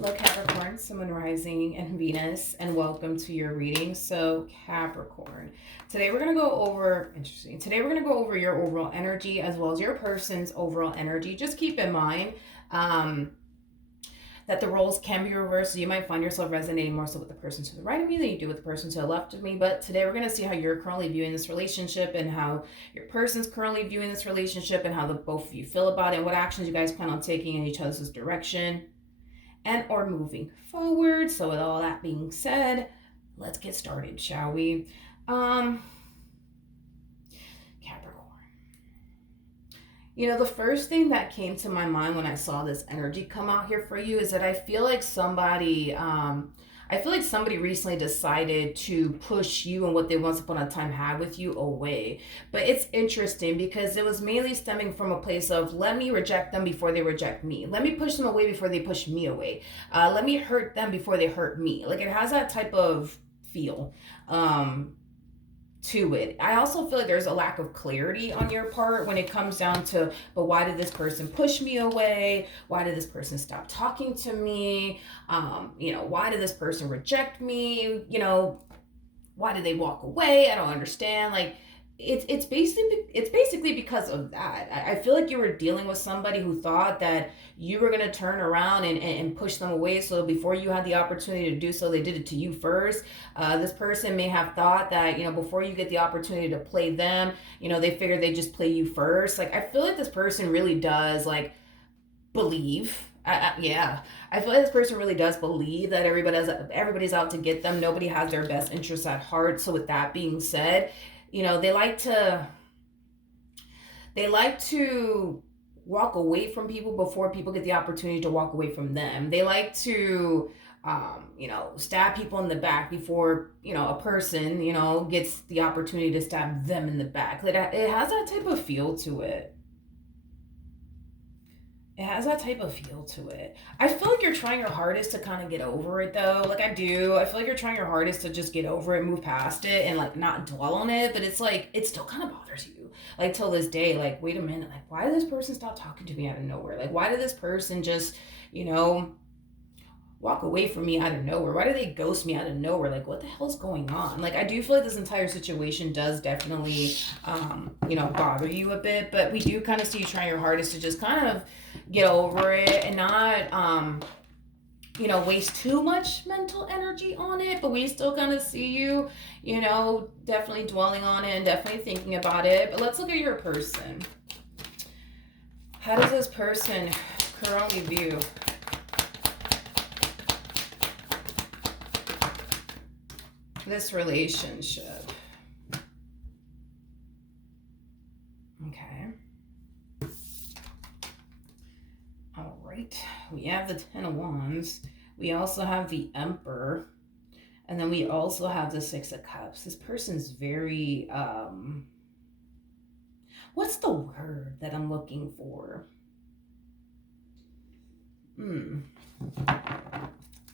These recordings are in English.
Hello, Capricorn, Sun, Moon, Rising, and Venus, and welcome to your reading. So, Capricorn, today we're gonna go over interesting. Today we're gonna go over your overall energy as well as your person's overall energy. Just keep in mind um, that the roles can be reversed, so you might find yourself resonating more so with the person to the right of me than you do with the person to the left of me. But today we're gonna see how you're currently viewing this relationship and how your person's currently viewing this relationship and how the both of you feel about it and what actions you guys plan on taking in each other's direction and or moving forward. So with all that being said, let's get started, shall we? Capricorn. The first thing that came to my mind when I saw this energy come out here for you is that I feel like somebody recently decided to push you and what they once upon a time had with you away. But it's interesting because it was mainly stemming from a place of let me reject them before they reject me. Let me push them away before they push me away. Let me hurt them before they hurt me. Like it has that type of feel. To it. I also feel like there's a lack of clarity on your part when it comes down to, but why did this person push me away? Why did this person stop talking to me? Why did this person reject me? Why did they walk away? I don't understand. Like it's basically because of that. I feel like you were dealing with somebody who thought that you were gonna turn around and push them away. So before you had the opportunity to do so, they did it to you first. This person may have thought that before you get the opportunity to play them, they figured they just play you first. Like I feel like this person really does like believe. Yeah, I feel like this person really does believe that everybody's out to get them. Nobody has their best interests at heart. So with that being said, they like to walk away from people before people get the opportunity to walk away from them. They like to stab people in the back before a person gets the opportunity to stab them in the back. Like it has that type of feel to it. It has that type of feel to it. I feel like you're trying your hardest to kind of get over it though. Like I do. I feel like you're trying your hardest to just get over it, move past it, and like not dwell on it. But it's like it still kind of bothers you. Like till this day, like wait a minute, like why did this person stop talking to me out of nowhere? Like why did this person just, you know, walk away from me out of nowhere? Why do they ghost me out of nowhere? Like, what the hell's going on? Like, I do feel like this entire situation does definitely, bother you a bit, but we do kind of see you trying your hardest to just kind of get over it and not, waste too much mental energy on it, but we still kind of see you, definitely dwelling on it and definitely thinking about it. But let's look at your person. How does this person currently view this relationship? Okay. All right. We have the Ten of Wands. We also have the Emperor. And then we also have the Six of Cups. This person's very, what's the word that I'm looking for?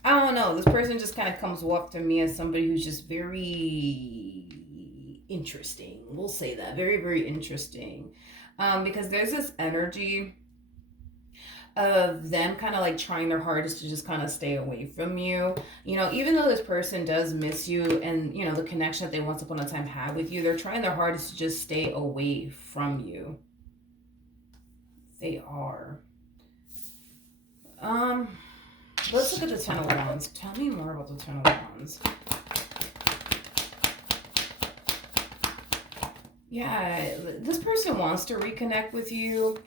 I don't know. This person just kind of comes off to me as somebody who's just very interesting. We'll say that. Very, very interesting. Because there's this energy of them kind of like trying their hardest to just kind of stay away from you. Even though this person does miss you and, the connection that they once upon a time had with you, they're trying their hardest to just stay away from you. They are. Let's look at the Ten of Wands. Tell me more about the Ten of Wands. Yeah, this person wants to reconnect with you.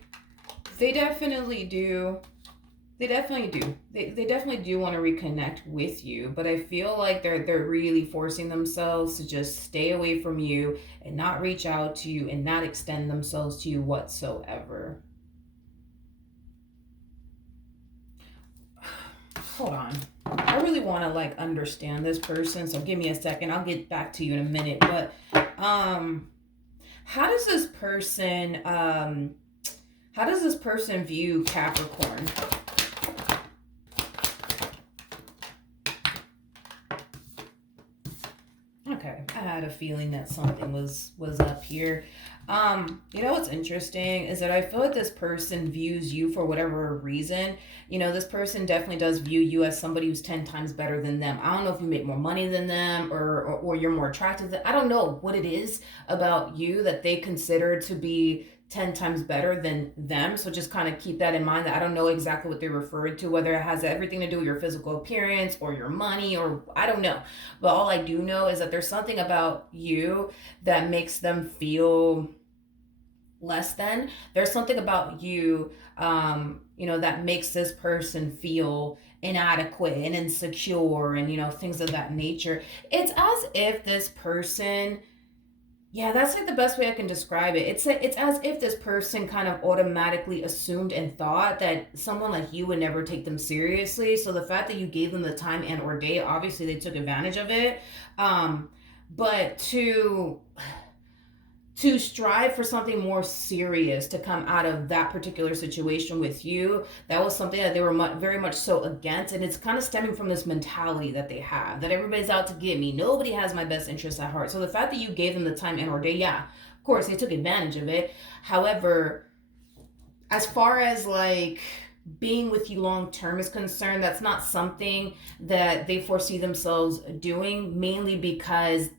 They definitely do. They definitely do. They definitely do want to reconnect with you, but I feel like they're really forcing themselves to just stay away from you and not reach out to you and not extend themselves to you whatsoever. Hold on. I really want to like understand this person, so give me a second. I'll get back to you in a minute. But how does this person view Capricorn? Okay, I had a feeling that something was up here. You know what's interesting is that I feel like this person views you for whatever reason. You know, this person definitely does view you as somebody who's 10 times better than them. I don't know if you make more money than them or you're more attractive than, I don't know what it is about you that they consider to be 10 times better than them. So just kind of keep that in mind that I don't know exactly what they referred to, whether it has everything to do with your physical appearance or your money or I don't know. But all I do know is that there's something about you that makes them feel less than. There's something about you, that makes this person feel inadequate and insecure and, things of that nature. It's as if this person, yeah, that's like the best way I can describe it. It's as if this person kind of automatically assumed and thought that someone like you would never take them seriously. So the fact that you gave them the time and or day, obviously they took advantage of it. But to strive for something more serious to come out of that particular situation with you, that was something that they were very much so against. And it's kind of stemming from this mentality that they have that everybody's out to get me, nobody has my best interests at heart. So the fact that you gave them the time and or day, yeah, of course they took advantage of it. However, as far as like being with you long term is concerned, that's not something that they foresee themselves doing, mainly because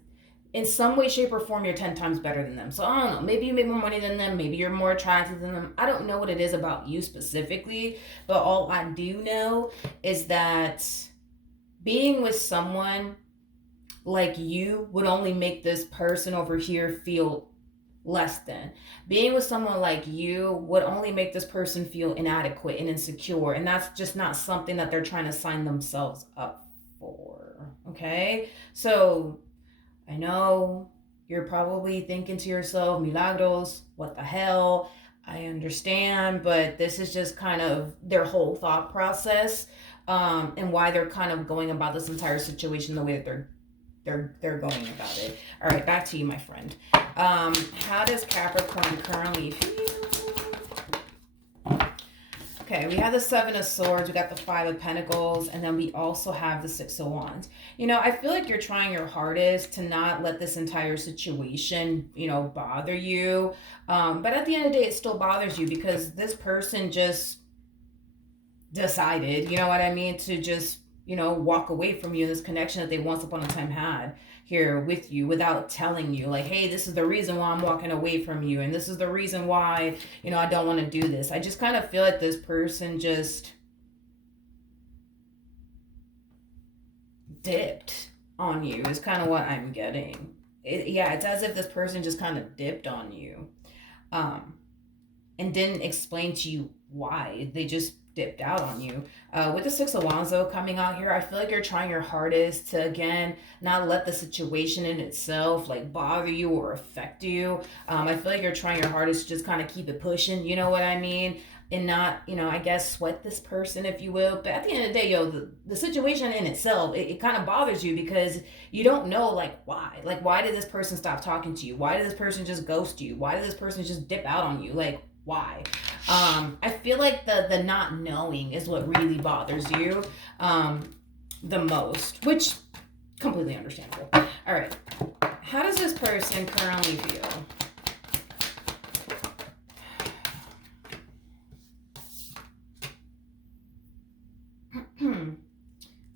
in some way, shape, or form, you're 10 times better than them. So I don't know. Maybe you make more money than them. Maybe you're more attractive than them. I don't know what it is about you specifically. But all I do know is that being with someone like you would only make this person over here feel less than. Being with someone like you would only make this person feel inadequate and insecure. And that's just not something that they're trying to sign themselves up for. Okay? So I know you're probably thinking to yourself, Milagros, what the hell? I understand, but this is just kind of their whole thought process, and why they're kind of going about this entire situation the way that they're going about it. All right, back to you, my friend. How does Capricorn currently feel? Okay, we have the Seven of Swords, we got the Five of Pentacles, and then we also have the Six of Wands. I feel like you're trying your hardest to not let this entire situation, bother you. But at the end of the day, it still bothers you because this person just decided, you know what I mean, to just, walk away from you, this connection that they once upon a time had here with you without telling you like, hey, this is the reason why I'm walking away from you and this is the reason why, I don't want to do this. I just kind of feel like this person just dipped on you is kind of what I'm getting. It's as if this person just kind of dipped on you, and didn't explain to you why. They just dipped out on you. With the Six of Wands though coming out here, I feel like you're trying your hardest to again not let the situation in itself like bother you or affect you. I feel like you're trying your hardest to just kind of keep it pushing, you know what I mean? And not, I guess sweat this person, if you will. But at the end of the day, the situation in itself, it kind of bothers you because you don't know like why. Like why did this person stop talking to you? Why did this person just ghost you? Why did this person just dip out on you? Like why? I feel like the not knowing is what really bothers you the most, which completely understandable. All right, how does this person currently feel?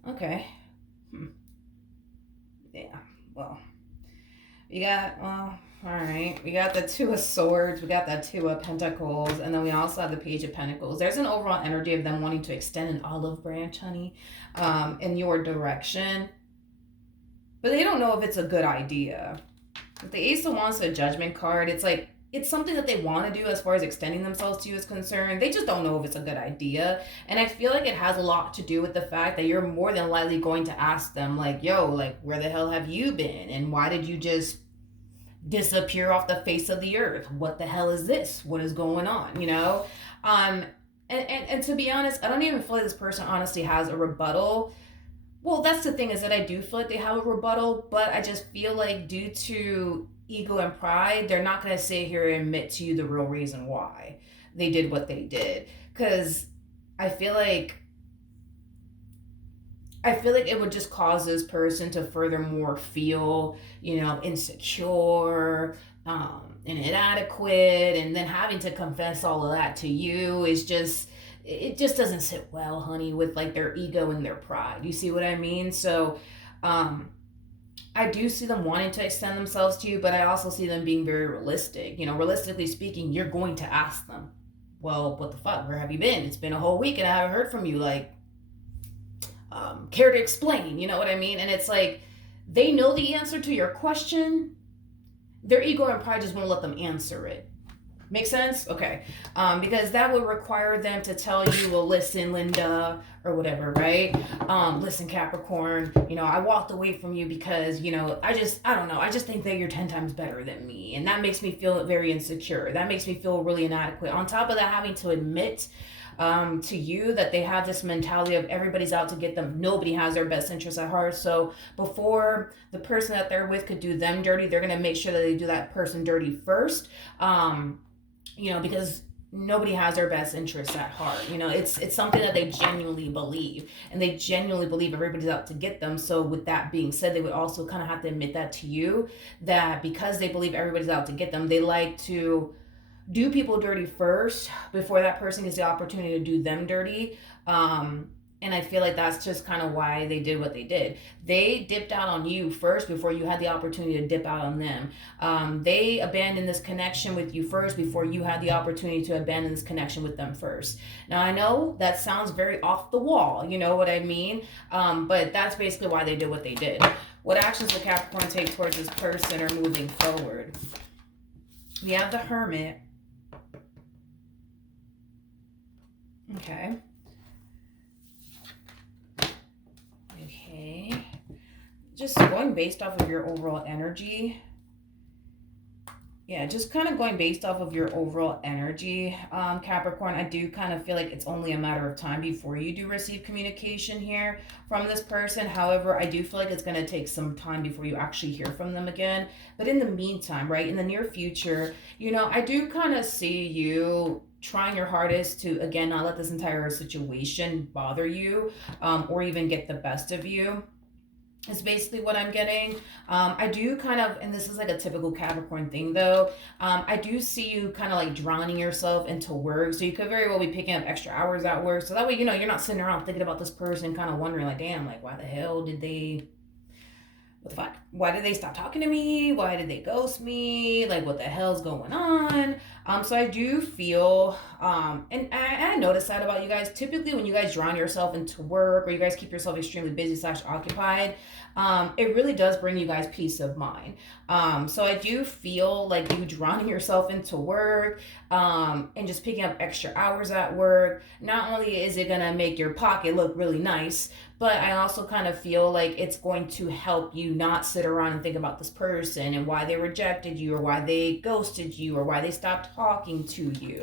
Okay. Yeah. Well, all right. We got the Two of Swords, we got that Two of Pentacles, and then we also have the Page of Pentacles. There's an overall energy of them wanting to extend an olive branch, honey, in your direction. But they don't know if it's a good idea. With the Ace of Wands, the Judgment card, it's like, it's something that they want to do as far as extending themselves to you is concerned. They just don't know if it's a good idea. And I feel like it has a lot to do with the fact that you're more than likely going to ask them, like, yo, like, where the hell have you been? And why did you just disappear off the face of the earth? What the hell is this? What is going on? And to be honest, I don't even feel like this person honestly has a rebuttal. Well, that's the thing, is that I do feel like they have a rebuttal, but I just feel like due to ego and pride, they're not going to sit here and admit to you the real reason why they did what they did. Because I feel like it would just cause this person to furthermore feel, insecure, and inadequate, and then having to confess all of that to you is just, it just doesn't sit well, honey, with like their ego and their pride. You see what I mean? So um I do see them wanting to extend themselves to you, but I also see them being very realistic. You know, realistically speaking, you're going to ask them, well, what the fuck, where have you been? It's been a whole week and I haven't heard from you. Like, care to explain? You know what I mean? And it's like, they know the answer to your question. Their ego and pride just won't let them answer it. Make sense? Okay. Because that would require them to tell you, well, listen, Linda, or whatever, right? Listen, Capricorn, you know, I walked away from you because, you know, I don't know. I just think that you're 10 times better than me. And that makes me feel very insecure. That makes me feel really inadequate. On top of that, having to admit to you that they have this mentality of everybody's out to get them. Nobody has their best interests at heart. So before the person that they're with could do them dirty, they're going to make sure that they do that person dirty first. You know, because nobody has their best interests at heart. You know, it's something that they genuinely believe, and they genuinely believe everybody's out to get them. So with that being said, they would also kind of have to admit that to you, that because they believe everybody's out to get them, they like to do people dirty first before that person gets the opportunity to do them dirty. And I feel like that's just kind of why they did what they did. They dipped out on you first before you had the opportunity to dip out on them. They abandoned this connection with you first before you had the opportunity to abandon this connection with them first. Now, I know that sounds very off the wall, you know what I mean? But that's basically why they did what they did. What actions will Capricorn take towards this person or moving forward? We have the Hermit. Okay. Okay. Just going based off of your overall energy. Yeah, just kind of going based off of your overall energy, Capricorn, I do kind of feel like it's only a matter of time before you do receive communication here from this person. However, I do feel like it's going to take some time before you actually hear from them again. But in the meantime, right, in the near future, you know, I do kind of see you trying your hardest to, again, not let this entire situation bother you, or even get the best of you. Is basically what I'm getting. I do kind of, and this is like a typical Capricorn thing though, I do see you kind of like drowning yourself into work. So you could very well be picking up extra hours at work. So that way, you know, you're not sitting around thinking about this person, kind of wondering like, damn, like why the hell did they, what the fuck? Why did they stop talking to me? Why did they ghost me? Like, what the hell's going on? So I do feel, and I noticed that about you guys. Typically, when you guys drown yourself into work, or you guys keep yourself extremely busy / occupied, it really does bring you guys peace of mind. So I do feel like you drowning yourself into work, and just picking up extra hours at work. Not only is it gonna make your pocket look really nice, but I also kind of feel like it's going to help you not sit around and think about this person and why they rejected you, or why they ghosted you, or why they stopped talking to you.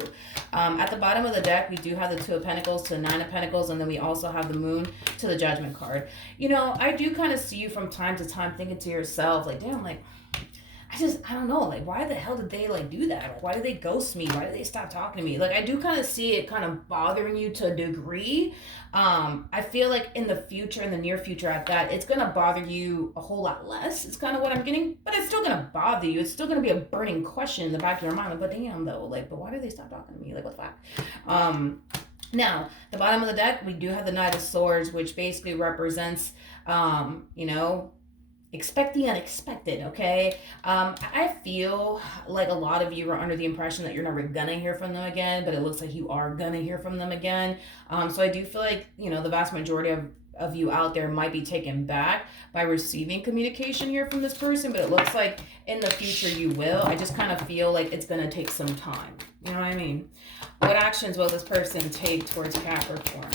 At the bottom of the deck, we do have the Two of Pentacles to the Nine of Pentacles, and then we also have the Moon to the Judgment card. You know, I do kind of see you from time to time thinking to yourself, like, damn, like, I don't know, like, why the hell did they, like, do that? Like, why did they ghost me? Why did they stop talking to me? Like, I do kind of see it kind of bothering you to a degree. I feel like in the future, in the near future at that, it's going to bother you a whole lot less. It's kind of what I'm getting, but it's still going to bother you. It's still going to be a burning question in the back of your mind. Like, but damn, though, like, but why did they stop talking to me? Like, what the fuck? Now, the bottom of the deck, we do have the Knight of Swords, which basically represents, you know, expect the unexpected. Okay. I feel like a lot of you are under the impression that you're never gonna hear from them again, but it looks like you are gonna hear from them again. So I do feel like, you know, the vast majority of you out there might be taken back by receiving communication here from this person, but it looks like in the future you will. I just kind of feel like it's gonna take some time. You know what I mean? What actions will this person take towards Capricorn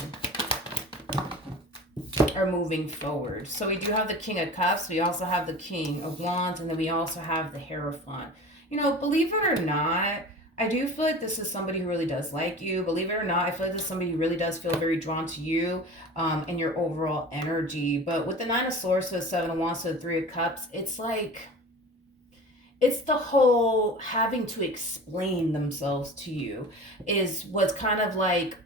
are moving forward? So we do have the King of Cups, we also have the King of Wands, and then we also have the Hierophant. You know, believe it or not, I do feel like this is somebody who really does like you. Believe it or not, I feel like this is somebody who really does feel very drawn to you, and your overall energy. But with the Nine of Swords to the Seven of Wands to the Three of Cups, it's like, it's the whole having to explain themselves to you is what's kind of like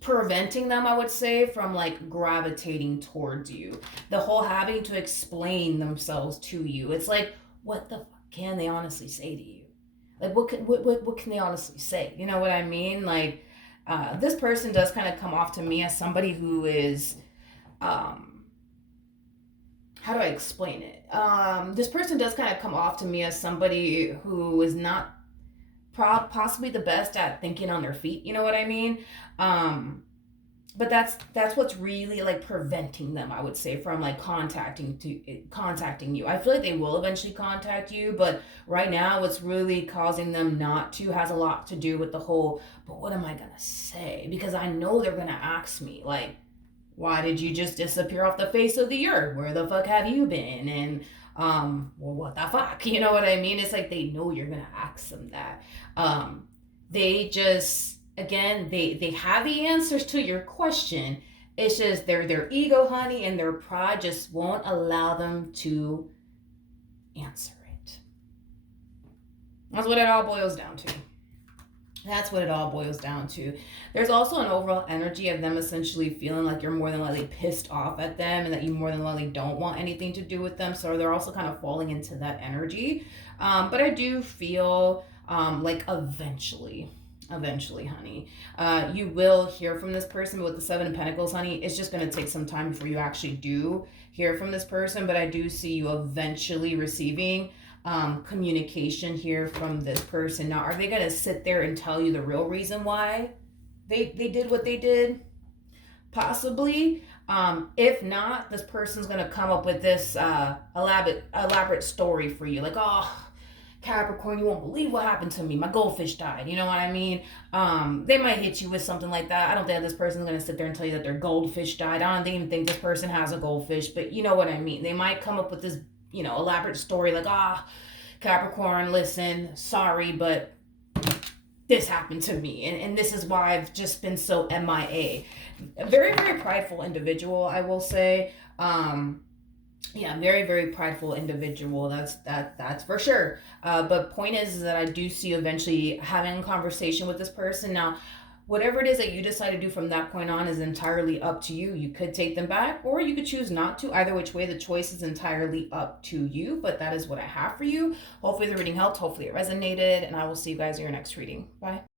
preventing them, I would say, from like gravitating towards you. The whole having to explain themselves to you. It's like, what the fuck? can they honestly say to you? Like, what can they honestly say? You know what I mean? Like, this person does kind of come off to me as somebody who is, um, how do I explain it? This person does kind of come off to me as somebody who is not possibly the best at thinking on their feet. You know what I mean? Um, but that's what's really like preventing them, I would say, from like contacting you. I feel like they will eventually contact you, but right now what's really causing them not to has a lot to do with the whole, but what am I gonna say, because I know they're gonna ask me like, why did you just disappear off the face of the earth, where the fuck have you been, and well, what the fuck, you know what I mean? It's like they know you're gonna ask them that. They just, again, they have the answers to your question. It's just their ego, honey, and their pride just won't allow them to answer it. That's what it all boils down to. That's what it all boils down to. There's also an overall energy of them essentially feeling like you're more than likely pissed off at them and that you more than likely don't want anything to do with them. So they're also kind of falling into that energy. But I do feel like eventually, honey, you will hear from this person. But with the Seven of Pentacles, honey, it's just going to take some time before you actually do hear from this person. But I do see you eventually receiving communication here from this person. Now, are they going to sit there and tell you the real reason why they did what they did? Possibly. If not, this person's going to come up with this elaborate story for you. Like, oh, Capricorn, you won't believe what happened to me. My goldfish died. You know what I mean? They might hit you with something like that. I don't think this person's going to sit there and tell you that their goldfish died. I don't even think this person has a goldfish, but you know what I mean? They might come up with this, elaborate story like, Capricorn, listen, sorry, but this happened to me, and this is why I've just been so MIA. A very, very prideful individual, I will say. Yeah, very, very prideful individual. That's for sure. But point is that I do see you eventually having a conversation with this person. Now, whatever it is that you decide to do from that point on is entirely up to you. You could take them back or you could choose not to. Either which way, the choice is entirely up to you. But that is what I have for you. Hopefully the reading helped. Hopefully it resonated. And I will see you guys in your next reading. Bye.